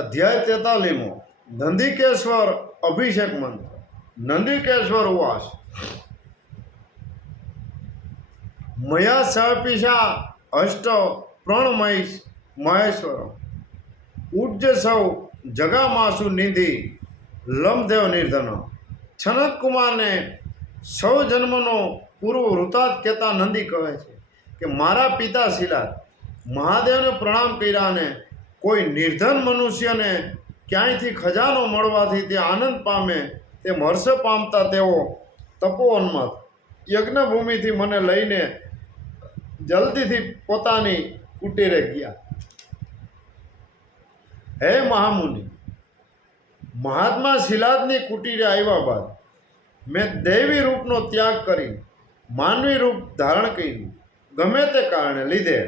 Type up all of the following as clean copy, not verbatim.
અધ્યાય 43 નંદિકેશ્વર અભિષેક મંત્ર. નંદિકેશ્વર ઉવાસ મયા સહપિશા અષ્ટ પ્रणमयिष મહેશ્વર ઉજ્જ સૌ જગામાસુ નિધિ લમદેવ નિર્ધન. સનત કુમારને સૌ જન્મનો પૂર્વ વૃતાંત કહેતા નંદી કહે છે કે મારા પિતા શિલાદ મહાદેવને પ્રણામ કર્યા અને કોઈ નિર્ધન મનુષ્યને ક્યાંયથી ખજાનો મળવાથી તે આનંદ પામે તે હર્ષ પામતા તેઓ તપોવનમાં યજ્ઞભૂમિથી મને લઈને જલ્દીથી પોતાની કુટીરે ગયા. હે મહામુનિ, મહાત્મા શિલાદની કુટીરે આવ્યા બાદ મેં દૈવી રૂપનો ત્યાગ કરી માનવી રૂપ ધારણ કર્યું. ગમે તે કારણે લીધે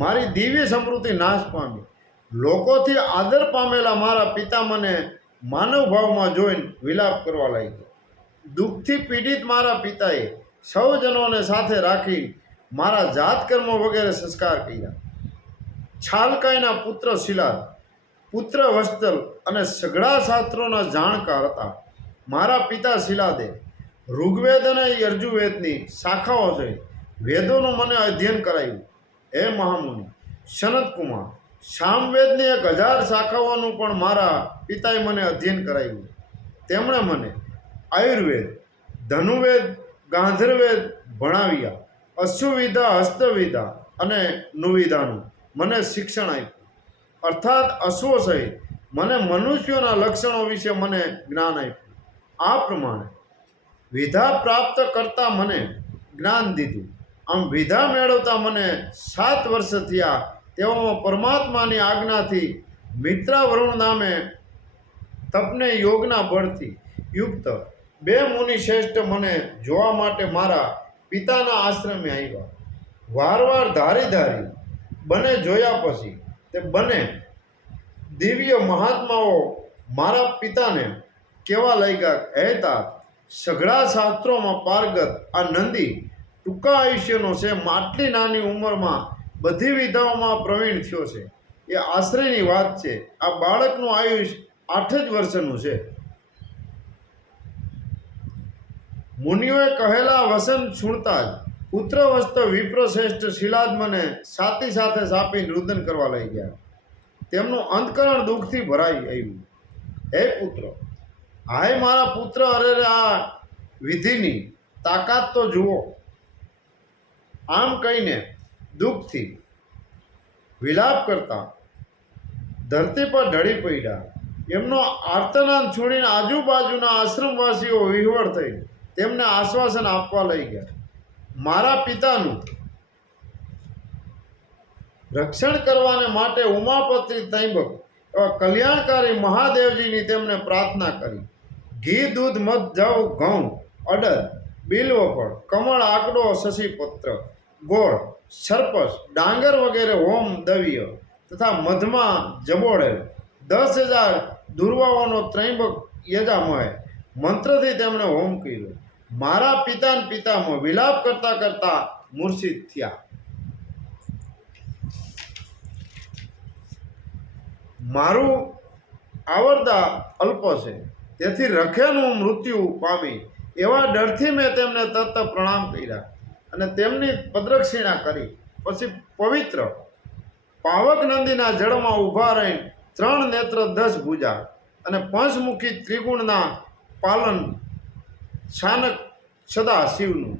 મારી દિવ્ય સમૃદ્ધિ નાશ પામી. લોકોથી આદર પામેલા મારા પિતા મને માનવ ભાવમાં જોઈને વિલાપ કરવા લાગ્યા. દુઃખથી પીડિત મારા પિતાએ સૌ જનોને સાથે રાખી મારા જાતકર્મ વગેરે સંસ્કાર કર્યા. છાલકાઈના પુત્ર શિલાદ, પુત્ર વત્સલ અને સઘળા શાસ્ત્રોના જાણકાર હતા. મારા પિતા શિલાદે ઋગ્વેદ અને યજુર્વેદની શાખાઓ છે વેદોનું મને અધ્યયન કરાયું. હે મહામુનિ સનત કુમાર, સામવેદની 1000 શાખાઓનું પણ મારા પિતાએ મને અધ્યયન કરાયું. તેમણે મને આયુર્વેદ, ધનુર્વેદ, ગાંધર્વેદ ભણાવ્યા. અશ્વવિદ્યા, હસ્તવિદ્યા અને નુવિદ્યાનું મને શિક્ષણ આપ્યું. અર્થાત અશ્વો સહિત મને મનુષ્યોના લક્ષણો વિશે મને જ્ઞાન આપ્યું. આ પ્રમાણે વિધા પ્રાપ્ત કરતા મને જ્ઞાન દીધું. આમ વિધા મેળવતા મને 7 વર્ષ થયા. તેઓમાં પરમાત્માની આજ્ઞાથી મિત્રાવરુણ નામે તપને યોગના બળથી યુક્ત 2 મુનિ શ્રેષ્ઠ મને જોવા માટે મારા પિતાના આશ્રમે આવ્યા. વારવાર ધારી બને જોયા પછી તે બને દિવ્ય મહાત્માઓ મારા પિતાને કેવા લાગ્યા, હે તાત, સઘળા શાસ્ત્રોમાં પારગત આ નંદી ટૂંકા આયુષ્યનો છે. આટલી નાની ઉંમરમાં બધી વિધાઓમાં પ્રવીણ થયો છે એ આશ્ચર્યની વાત છે. આ બાળકનું આયુષ્ય 8 જ વર્ષનું છે. મુનિઓએ કહેલા વસન સુણતા જ પુત્ર વસ્ત વિપ્રશ્રેષ્ઠ શિલાદ મને સાથી સાથે સાપી રુદન કરવા લઈ ગયા. તેમનું અંતકરણ દુઃખથી ભરાઈ આવ્યું. હે પુત્ર, હાય મારા પુત્ર, અરે આ વિધિની તાકાત તો જુઓ. આમ કહીને દુઃખથી વિલાપ કરતા ધરતી પર ઢળી પડ્યા. એમનો આર્તનાદ છોડીને આજુબાજુના આશ્રમવાસીઓ વિહવળ થઈ તેમને આશ્વાસન આપવા લઈ ગયા. મારા પિતાનું રક્ષણ કરવાને માટે ઉમાપતિ તૈંબક એવા કલ્યાણકારી મહાદેવજીની તેમણે પ્રાર્થના કરી. ઘી, દૂધ, મધ, જવ, ઘઉં, અડદ, બિલ્વફળ, કમળ, આકડો, શશીપત્ર, ગોળ, સરપસ, ડાંગર વગેરે હોમ દવ્ય તથા મધમાં જબોળેલ 10,000 દુર્વાઓનો ત્રૈંબક યજામય મંત્રથી તેમણે હોમ કર્યો. મારા પિતામાં વિલાપ કરતા કરતા મૂર્છિત થયા. મારું આવરદા અલ્પ છે, તેથી રખેનું મૃત્યુ પામી એવા ડરથી મેં તેમને તરત પ્રણામ કર્યા અને તેમની પ્રદક્ષિણા કરી. પછી પવિત્ર પાવક નદીના જળમાં ઊભા રહીને 3 નેત્ર 10 ભુજા અને પંચમુખી ત્રિગુણના પાલન શાનક સદા શિવનું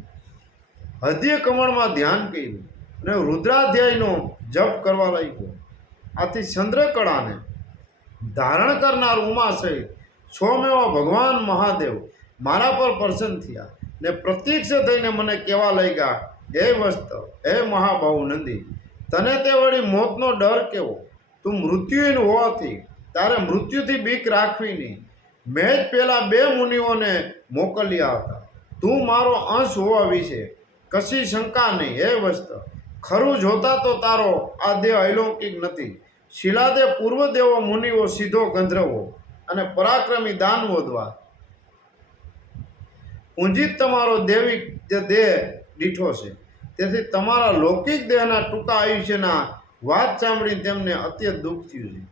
હૃદય કમળમાં ધ્યાન કર્યું અને રુદ્રાધ્યાયનો જપ કરવા લાગ્યો. આથી ચંદ્રકળાને ધારણ કરનાર ઉમા સહિત સ્વમેવા ભગવાન મહાદેવ મારા પર પ્રસન્ન થયા ને પ્રત્યક્ષ થઈને મને કહેવા લાગ્યા, હે વસ્ત, હે મહાબાહુ નંદી, તને તે વળી મોતનો ડર કેવો? તું મૃત્યુહીન હોવાથી તારે મૃત્યુથી બીક રાખવી નહીં. મેં જ પેલા 2 મુનિઓને મોકલ્યા હતા. તું મારો અંશ હોવા વિશે કશી શંકા નહીં. હે વસ્ત, ખરું જોતા તો તારો આ દેહ અલૌકિક નથી. શિલાદે પૂર્વદેવો મુનિઓ સીધો ગંધર્વો અને પરાક્રમી દાનવો દ્વારા પૂંજિત તમારો દૈવિક દેહ દીઠો છે. તેથી તમારા લૌકિક દેહના ટૂંકા આયુષ્યના વાત સાંભળીને તેમને અત્યંત દુઃખ થયું છે.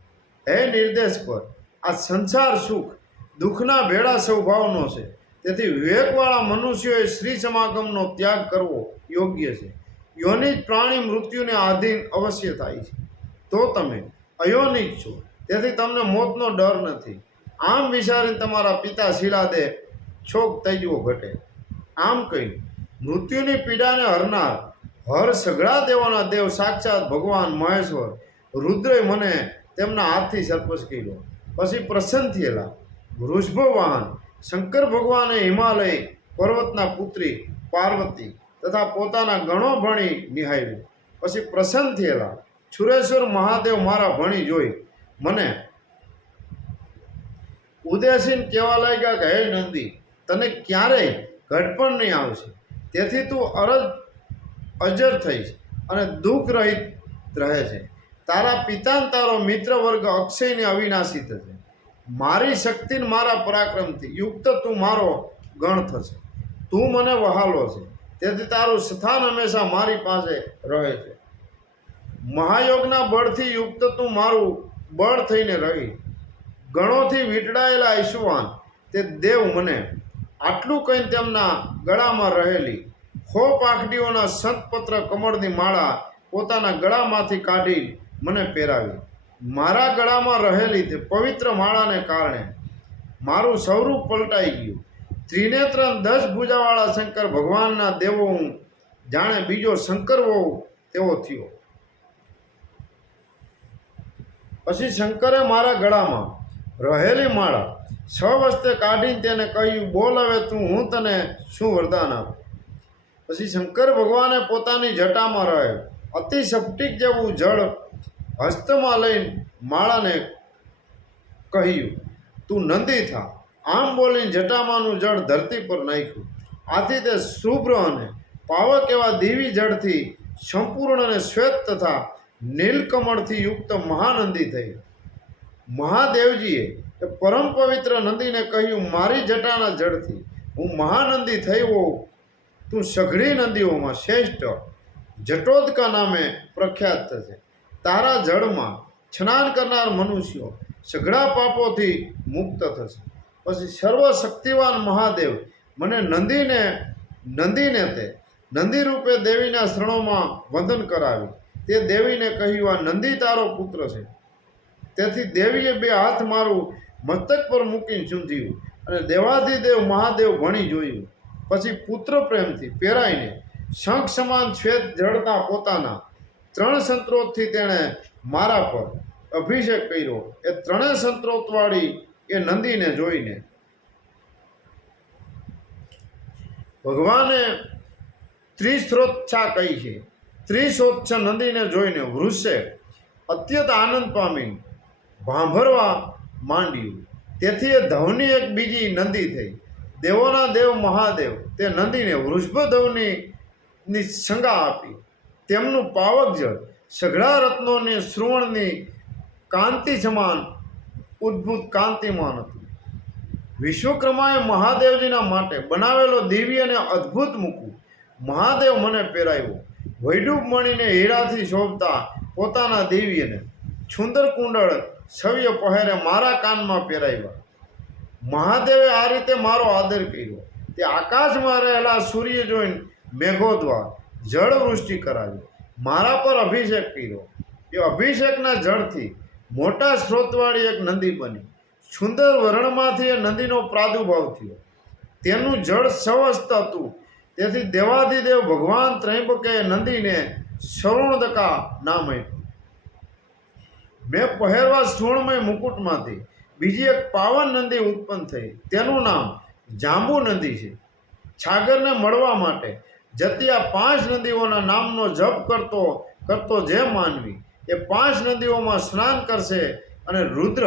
હે નિર્દેશ પર, આ સંસાર સુખ દુઃખના ભેળા સ્વભાવનો છે. તેથી વિવેકવાળા મનુષ્યોએ શ્રી સમાગમનો ત્યાગ કરવો યોગ્ય છે. યોનિજ પ્રાણી મૃત્યુને આધીન અવશ્ય થાય છે. તો તમે અયોનિજ છો, તેથી તમને મોતનો ડર નથી. આમ વિચારીને તમારા પિતા શિલાદે છોક તૈજવો ઘટે. આમ કહી મૃત્યુની પીડાને હરનાર હર સઘળા દેવોના દેવ સાક્ષાત ભગવાન મહેશ્વર રુદ્રએ મને તેમના હાથથી સરપસ કર્યો. પછી પ્રસન્ન થયેલા વૃષભ વાહન શંકર ભગવાને હિમાલય પર્વતના પુત્રી પાર્વતી તથા પોતાના ગણો ભણી નિહાળ્યું. પછી પ્રસન્ન થયેલા છુરેશ્વર મહાદેવ મારા ભણી જોઈ મને ઉદાસીન કહેવા લાગ્યા કે હે નંદી, તને ક્યારેય ઘટપણ નહીં આવશે. તેથી તું અજર થઈશ અને દુઃખ રહિત રહે છે. તારા પિતાને તારો મિત્ર વર્ગ અક્ષયને અવિનાશી થશે. મારી શક્તિને મારા પરાક્રમથી યુક્ત તું મારો ગણ થશે. તું મને વહાલો છે, તેથી તારું સ્થાન હંમેશા મારી પાસે રહે છે. મહાયોગના બળથી યુક્ત તું મારું બળ થઈને રહી. ગણોથી વીંટળાયેલા ઈશુવાન તે દેવ મને આટલું કહીને તેમના ગળામાં રહેલી ખો પાખડીઓના સંતપત્ર કમળની માળા પોતાના ગળામાંથી કાઢી મને પહેરાવી. મારા ગળામાં રહેલી તે પવિત્ર માળાને કારણે મારું સ્વરૂપ પલટાઈ ગયું. ત્રિનેત્ર 10 ભુજાવાળા શંકર ભગવાનના દેવો હું જાણે બીજો શંકર હોઉં તેવો થયો. પછી શંકરે મારા ગળામાં રહેલી માળા સ્વહસ્તે કાઢીને તેને કહ્યું, બોલ હવે તું, હું તને શું વરદાન આપું. પછી શંકર ભગવાને પોતાની જટામાં રહેલ અતિ સ્ફટિક જેવું જળ હસ્તમાં લઈને માળાને કહ્યું, તું નંદી થા. આમ બોલીને જટામાંનું જળ ધરતી પર નાખ્યું. આથી તે શુભ્ર અને પાવક એવા દિવી જળથી સંપૂર્ણ અને શ્વેત તથા નીલકમળથી યુક્ત મહાનંદી થઈ. મહાદેવજીએ એ પરમ પવિત્ર નંદીને કહ્યું, મારી જટાના જળથી હું મહાનંદી થઈ હોઉં. તું સઘળી નદીઓમાં શ્રેષ્ઠ જટોદકા નામે પ્રખ્યાત થશે. તારા જળમાં સ્નાન કરનાર મનુષ્યો સઘળા પાપોથી મુક્ત થશે. પછી સર્વશક્તિવાન મહાદેવ મને નંદીને તે નંદી રૂપે દેવીના શરણોમાં વંદન કરાવી. તે દેવીને કહ્યું, આ નંદી તારો પુત્ર છે. તેથી દેવીએ 2 હાથ મારું મસ્તક પર મૂકીને ચૂંધ્યું અને દેવાધિદેવ મહાદેવ ભણી જોયું. પછી પુત્ર પ્રેમથી પહેરાઈને શંખ સમાન શ્વેત જળના પોતાના 3 સંત્રોતથી તેણે મારા પર અભિષેક કર્યો. એ 3 સંત્રોતવાળી એ નંદીને જોઈને ભગવાને ત્રિસ્ત્રોચ્છા કહી છે. ત્રિશોચ્છ નંદીને જોઈને વૃષે અત્યંત આનંદ પામી ભાંભરવા માંડ્યું. તેથી એ ધવની એક બીજી નંદી થઈ. દેવોના દેવ મહાદેવ તે નંદીને વૃષભધવની સંગા આપી. તેમનું પાવક જળ સઘળા રત્નોની શ્રુવણની કાંતિ સમાન ઉદ્ભુત કાંતિમાન હતું. વિશ્વકર્માએ મહાદેવજીના માટે બનાવેલો દિવ્ય અને અદ્ભુત મુકુટ મહાદેવ મને પહેરાવ્યો. વૈડૂપ મણીને હીરાથી શોભતા પોતાના દિવ્યને સુંદર કુંડળ સવ્ય પહેરે મારા કાનમાં પહેરાવ્યા. મહાદેવે આ રીતે મારો આદર કર્યો. તે આકાશમાં રહેલા સૂર્ય જોઈને મેઘોદ્વાર જળવૃષ્ટિ કરાવી. મારા પર અભિષેક કર્યો. એ અભિષેકના જળથી મોટા સ્ત્રોતવાળી એક નદી બની. સુંદર વર્ણમાંથી એ નદીનો પ્રાદુર્ભાવ થયો. તેનું જળ સ્વસ્ત હતું. તેથી દેવાધિદેવ ભગવાન ત્રૈંબકે નંદીને સવર્ણદકા નામ આપ્યું. મેં પહેરવા સ્વર્ણમય મુકુટમાંથી બીજી એક પાવન નદી ઉત્પન્ન થઈ. તેનું નામ જાંબુ નદી છે. છાગરને મળવા માટે જતી આ 5 નદીઓના નામનો જપ કરતો જે માનવી એ 5 નદીઓમાં સ્નાન કરશે અને રુદ્ર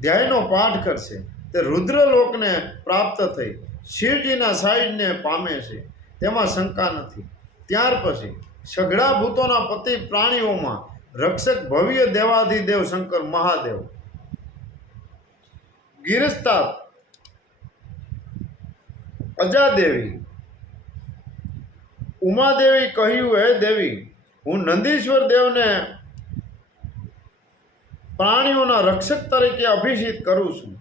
ધ્યાયનો પાઠ કરશે, તે રુદ્રલોકને પ્રાપ્ત થઈ શિવજીના સાઈડને પામે છે. તેમાં શંકા નથી. ત્યાર પછી સઘળા ભૂતોના પતિ પ્રાણીઓમાં રક્ષક ભવ્ય દેવાધિદેવ શંકર મહાદેવ ગિરસ્તા અજાદેવી ઉમાદેવી કહ્યું, હે દેવી, હું નંદીશ્વર દેવને પ્રાણીઓના રક્ષક તરીકે અભિષિત કરું છું.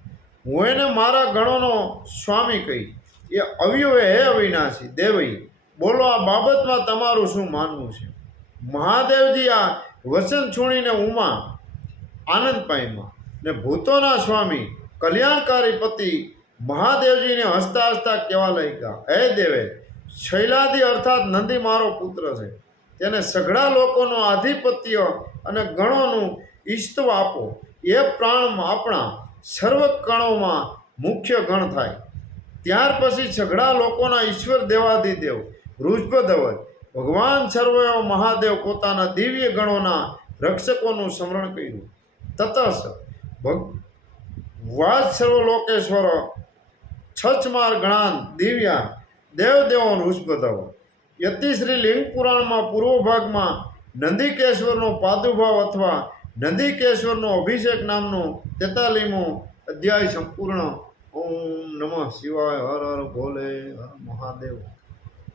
હું એને મારા ગણોનો સ્વામી કહી. એ અવયવે હે અવિનાશી દેવઈ, બોલો આ બાબતમાં તમારું શું માનવું છે? મહાદેવજી આ વચન છોડીને ઉમા આનંદ પામ્યા ને ભૂતોના સ્વામી કલ્યાણકારી પતિ મહાદેવજીને હસતા હસતા કહેવા લાગ્યા, હે દેવે, શૈલાદિ અર્થાત નંદી મારો પુત્ર છે. તેને સઘળા લોકોનો આધિપત્ય અને ગણોનું ઈસ્ત્વ આપો. એ પ્રાણ આપણા સર્વ કણોમાં મુખ્ય ગણ થાય. ત્યાર પછી સઘળા લોકોના ઈશ્વર દેવાધિદેવ વૃષભધવજ ભગવાન સર્વયો મહાદેવ પોતાના દિવ્ય ગણોના રક્ષકોનું સ્મરણ કર્યું. તતઃ વાજ સર્વલોકેશ્વર છચમાર ગણાન દિવ્યા દેવદેવો વૃષભધવ. યતિશ્રી લિંગ પુરાણમાં પૂર્વ ભાગમાં નંદિકેશ્વરનો પ્રાદુર્ભાવ અથવા નંદિકેશ્વરનો અભિષેક નામનો 43મો અધ્યાય સંપૂર્ણ. ઓમ નમઃ શિવાય. હર હર ભોલે, હર મહાદેવ.